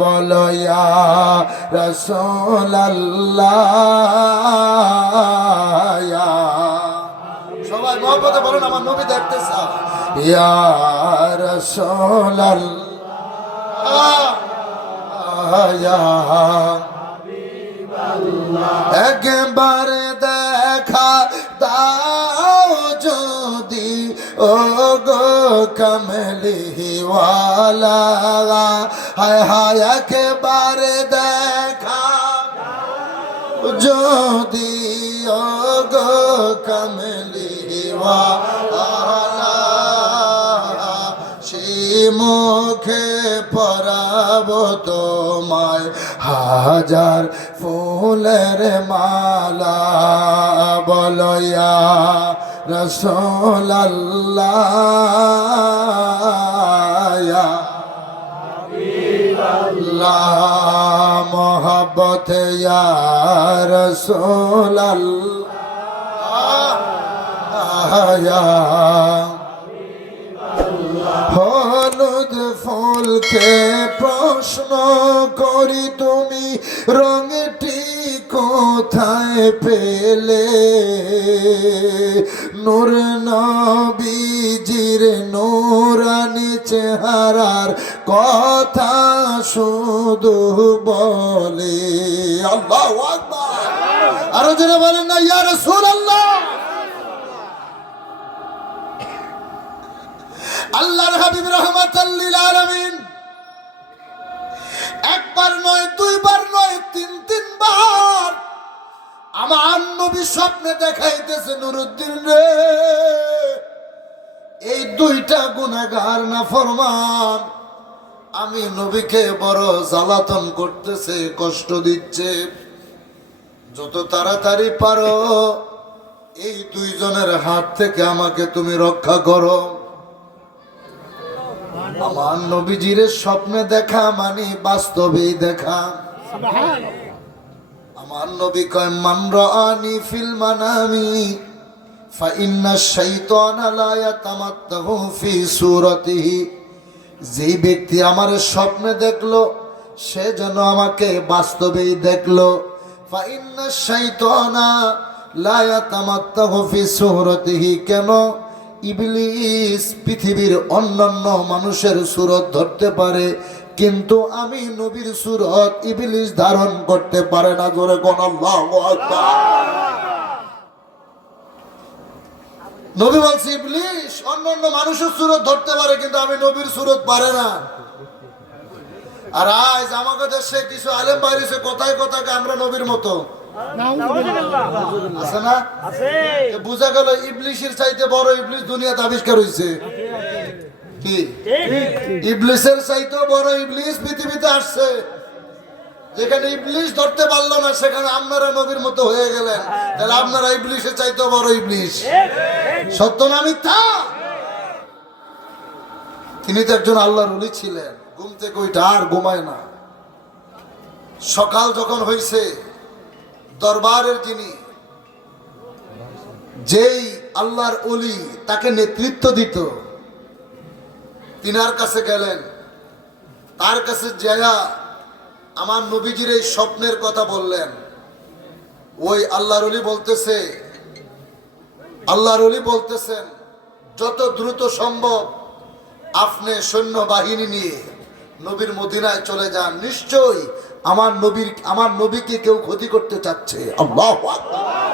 বলো ইয়া রাসূলুল্লাহ। সবাই মহব্বতে বলুন আমার নবী দেখতে চায়। ইয়া রাসূলুল্লাহ, ইয়া একবারে দেখা দাও যদি ও গো কমলিওয়ালা, হায় হায় একবারে দেখা যদি ও গো কমলিওয়ালা, মুখে পরাব তোমায় হাজার ফুলের মালা। বলো ইয়া রাসূলুল্লাহ, ইয়া হাবিবাল্লাহ, মোহাব্বত ইয়া রাসূলুল্লাহ, ইয়া হলুদ ফুলকে প্রশ্ন করি তুমি রঙটি কোথায় পেলে? নূর নবীজির নূরানি চেহারার কথা শুধু বলে। আল্লাহু আকবার, আরো জোরে বলেন না ইয়া রাসূলুল্লাহ। আল্লাহর হাবিব রাহমাতাল লিল আলামিন একবার নয়, দুইবার নয়, তিনবার আমার নবী স্বপ্নে দেখাইতেছে, নুরুদ্দিন রে, এই দুইটা গুনাহগার নাফরমান আমি নবীকে বড় জ্বালাতন করতেছে, কষ্ট দিচ্ছে, যত তাড়াতাড়ি পারো এই দুইজনের হাত থেকে আমাকে তুমি রক্ষা করো। আমার নবীজির স্বপ্নে দেখা মানে বাস্তবেই দেখা। আমার নবী কয় মান রাআনি ফিল মানামি ফা ইন্নাশ শাইতানা লা ইয়াতামাত্তাহু ফি সূরাতিহি, যেই ব্যক্তি আমার স্বপ্নে দেখলো সে যেন আমাকে বাস্তবেই দেখলো। ফা ইন্নাশ শাইতানা লা ইয়াতামাত্তাহু ফি সূরাতিহি, কেন? ইবলিস পৃথিবীর অন্যান্য মানুষের সুরত ধরতে পারে, কিন্তু আমি নবীর সুরত ইবলিস ধারণ করতে পারে না। জোরে কোন আল্লাহু আকবার। নবী বলছে ইবলিস অন্যান্য মানুষের সুরত ধরতে পারে, কিন্তু আমি নবীর সুরত পারে না। আর আজ আমাদের দেশে কিছু আলেম বাইরেছে, কথায় কথায় আমরা নবীর মতো আছে না, বুঝা গেল ইবলিসের চাইতে বড় ইবলিস দুনিয়াতে আবিষ্কার হয়েছে। কি ইবলিসের চাইতেও বড় ইবলিস পৃথিবীতে আসছে। যেখানে ইবলিস ধরতে পারলো না সেখানে আপনারা নবীর মতো হয়ে গেলেন, তাহলে আপনারা ইবলিসের চাইতেও বড় ইবলিস। সত্য না মিথ্যা? তিনি তো একজন আল্লাহর ওলি ছিলেন, ঘুম থেকে ওইটা আর ঘুমায় না। সকাল যখন হয়েছে, দরবারের যিনি যেই আল্লাহর ওলি তাকে নেতৃত্ব দিত, তিনার কাছে গেলেন। তার কাছে যায়া আমার নবীজির এই স্বপ্নের কথা বললেন। ওই আল্লাহর ওলি বলতেছে, আল্লাহর ওলি বলতেছেন যত দ্রুত সম্ভব আপনি সৈন্যবাহিনী নিয়ে নবীর মদিনায় চলে যান, নিশ্চয়ই আমার নবীকে কেউ ক্ষতি করতে চাচ্ছে। আল্লাহু আকবার।